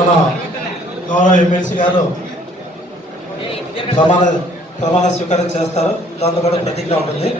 మన గౌరవ ఎమ్మెల్సీ గారు ప్రమాణ స్వీకారం చేస్తారు. దాంతో కూడా ప్రతిజ్ఞ ఉంటుంది.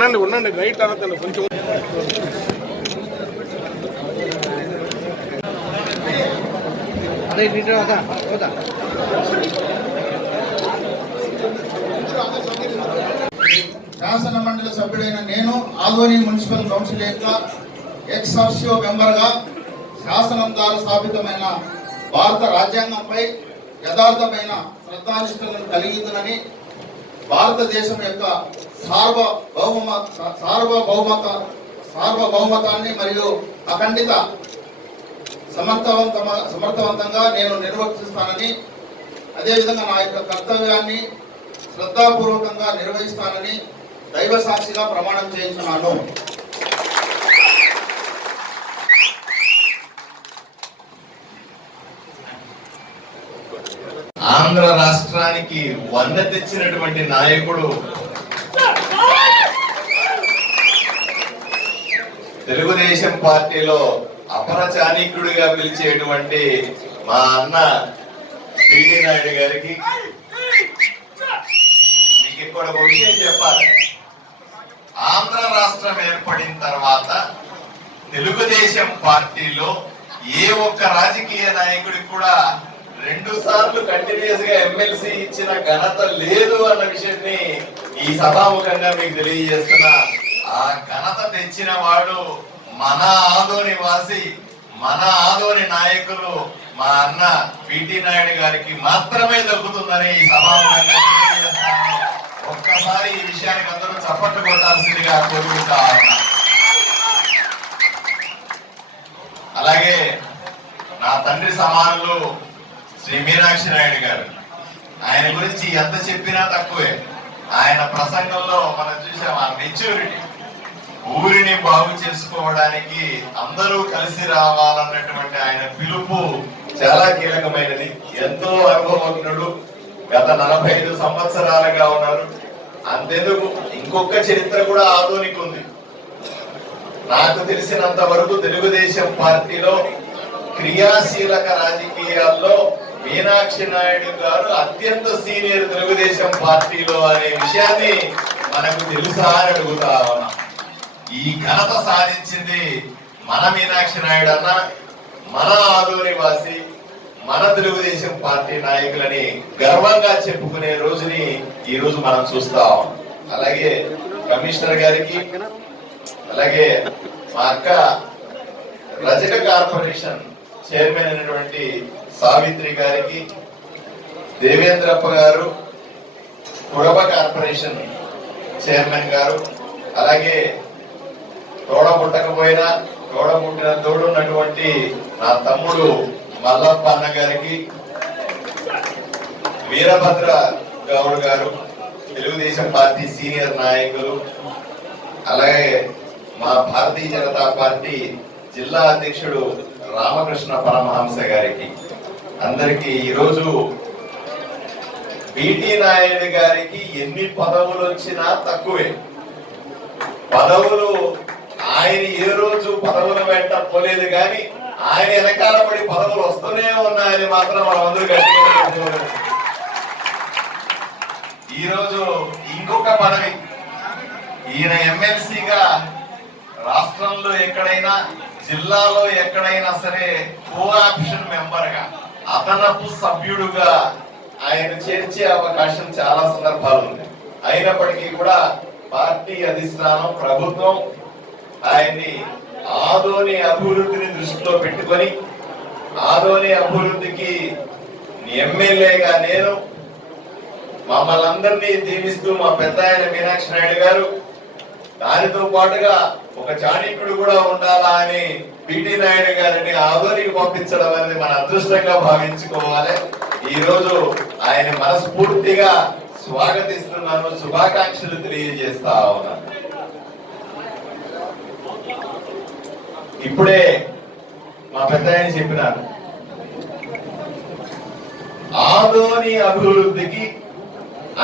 సార్ ఉండండి రైట్ అనతను కొంచెం శాసన మండలి సభ్యుడైన నేను ఆదోని మున్సిపల్ కౌన్సిల్ యొక్క ఎక్స్ ఆఫిషియో మెంబర్గా శాసనం ద్వారా స్థాపితమైన భారత రాజ్యాంగంపై యథార్థమైన శ్రద్ధానిష్టలను కలిగిందని, భారతదేశం యొక్క సార్వభౌమతాన్ని మరియు అఖండిత సమర్థవంతంగా నేను నిర్వర్తిస్తానని, అదేవిధంగా నా యొక్క కర్తవ్యాన్ని శ్రద్ధాపూర్వకంగా నిర్వహిస్తానని దైవ సాక్షిగా ప్రమాణం చేయించున్నాను. ఆంధ్ర రాష్ట్రానికి వన్న తెచ్చినటువంటి నాయకుడు, తెలుగుదేశం పార్టీలో అపర చాణిక్యుడిగా పిలిచేటువంటి మా అన్న పిటి నాయుడు గారికి మీకు ఇక్కడ ఒక విషయం చెప్పాలి. ఆంధ్ర రాష్ట్రం ఏర్పడిన తర్వాత తెలుగుదేశం పార్టీలో ఏ ఒక్క రాజకీయ నాయకుడికి కూడా 2 సార్లు కంటిన్యూస్ గా ఎమ్మెల్సీ ఇచ్చిన ఘనత లేదు అన్న విషయాన్ని ఈ సభాముఖంగా మీకు తెలియజేస్తున్నా. ఆ ఘనత తెచ్చిన వాడు మన ఆదోని వాసి, మన ఆదోని నాయకులు మా అన్న పిటి నాయుడు గారికి మాత్రమే దక్కుతుందని ఈ సభాముఖంగా తెలియజేస్తాను. ఒక్కసారి ఈ విషయానికి అందరూ చప్పట్లు కొట్టాల్సిందిగా కోరుకుంటా ఉన్నా. అలాగే నా తండ్రి సమానులు శ్రీ మీనాక్షి నాయుడు గారు, ఆయన గురించి ఎంత చెప్పినా తక్కువే. ఆయన ప్రసంగంలో మనం చూసాం ఆ మెచ్యూరిటీ, ఊరిని బాగు చేసుకోవడానికి అందరూ కలిసి రావాలన్నటువంటి ఆయన పిలుపు చాలా కీలకమైనది. ఎంతో అనుభవజ్ఞుడు, గత 45 సంవత్సరాలుగా ఉన్నారు. అంతేందుకు ఇంకొక చరిత్ర కూడా ఆధునిక ఉంది. నాకు తెలిసినంత వరకు తెలుగుదేశం పార్టీలో క్రియాశీలక రాజకీయాల్లో మీనాక్షి నాయుడు గారు అత్యంత సీనియర్ తెలుగుదేశం పార్టీలో అనే విషయాన్ని మనకు తెలుసా అని అడుగుతా ఉన్నాం. ఈ ఘనత సాధించింది మన మీనాక్షి నాయుడు అన్న, మన ఆదోని వాసి, మన తెలుగుదేశం పార్టీ నాయకులని గర్వంగా చెప్పుకునే రోజుని ఈ రోజు మనం చూస్తాం. అలాగే కమిషనర్ గారికి, అలాగే మా అక్క రజక కార్పొరేషన్ చైర్మన్ అయినటువంటి సావిత్రి గారికి, దేవేంద్రప్ప గారు కుడబ కార్పొరేషన్ చైర్మన్ గారు, అలాగే తోడబుట్టకపోయినా తోడబుట్టిన తోడున్నటువంటి నా తమ్ముడు మల్లప్ప అన్న గారికి, వీరభద్ర గౌడ్ గారు తెలుగుదేశం పార్టీ సీనియర్ నాయకులు, అలాగే మా భారతీయ జనతా పార్టీ జిల్లా అధ్యక్షుడు రామకృష్ణ పరమహంస గారికి, అందరికీ ఈరోజు పిటి నాయుడు గారికి ఎన్ని పదవులు వచ్చినా తక్కువే. పదవులు ఆయన ఏ రోజు పదవుల వెంట పోలేదు కానీ ఆయన వెనకాల పడి పదవులు వస్తూనే ఉన్నాయని మాత్రం మనమందరూ గట్టిగా. ఈరోజు ఇంకొక పదవి, ఈయన ఎమ్మెల్సీగా రాష్ట్రంలో ఎక్కడైనా, జిల్లాలో ఎక్కడైనా సరే కోఆప్షన్ మెంబర్ గా, అదనపు సభ్యుడుగా ఆయన చేర్చే అవకాశం చాలా సందర్భాలు ఉంది. అయినప్పటికీ కూడా పార్టీ అధిష్టానం, ప్రభుత్వం ఆయన్ని ఆదోని అభివృద్ధిని దృష్టిలో పెట్టుకొని ఆదోని అభివృద్ధికి ఎమ్మెల్యేగా నేను మమ్మల్ని అందరినీ దీవిస్తూ మా పెద్ద ఆయన మీనాక్షి నాయుడు గారు, దానితో పాటుగా ఒక చాణిక్యుడు కూడా ఉండాలా అని పిటి నాయుడు గారిని ఆదోనికి పంపించడం అనేది మన అదృష్టంగా భావించుకోవాలి. ఈ రోజు ఆయన మనస్ఫూర్తిగా స్వాగతిస్తున్నాను, శుభాకాంక్షలు తెలియజేస్తా ఉన్నాను. ఇప్పుడే మా పెద్ద ఆయన చెప్పినారు, ఆదోని అభివృద్ధికి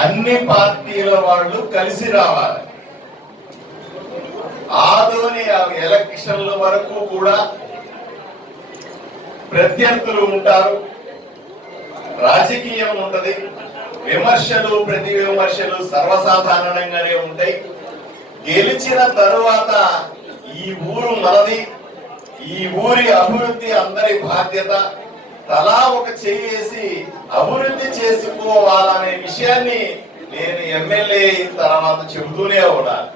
అన్ని పార్టీల వాళ్ళు కలిసి రావాలి. ఆదోని ఎలక్షన్ల వరకు కూడా ప్రత్యర్థులు ఉంటారు, రాజకీయం ఉంటది, విమర్శలు ప్రతి విమర్శలు సర్వసాధారణంగానే ఉంటాయి. గెలిచిన తరువాత ఈ ఊరు మనది, ఈ ఊరి అభివృద్ధి అందరి బాధ్యత, తలా ఒక చేసి అభివృద్ధి చేసుకోవాలనే విషయాన్ని నేను ఎమ్మెల్యే అయిన తర్వాత చెబుతూనే ఉన్నాను.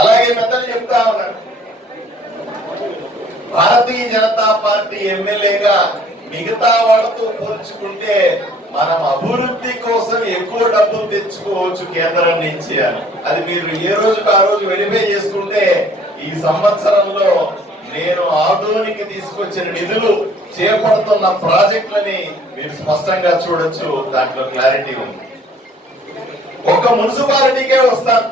అలాగే పెద్దలు చెప్తా ఉన్నాడు, భారతీయ జనతా పార్టీ ఎమ్మెల్యేగా మిగతా వాళ్ళతో పోల్చుకుంటే మనం అభివృద్ధి కోసం ఎక్కువ డబ్బులు తెచ్చుకోవచ్చు కేంద్రం నుంచి అని. అది మీరు ఏ రోజుకు ఆ రోజు వెరిఫై చేసుకుంటే ఈ సంవత్సరంలో నేను ఆదోనికి తీసుకొచ్చిన నిధులు, చేపడుతున్న ప్రాజెక్టులని మీరు స్పష్టంగా చూడొచ్చు. దాంట్లో క్లారిటీ ఉంది. ఒక మున్సిపాలిటీకే వస్తాను,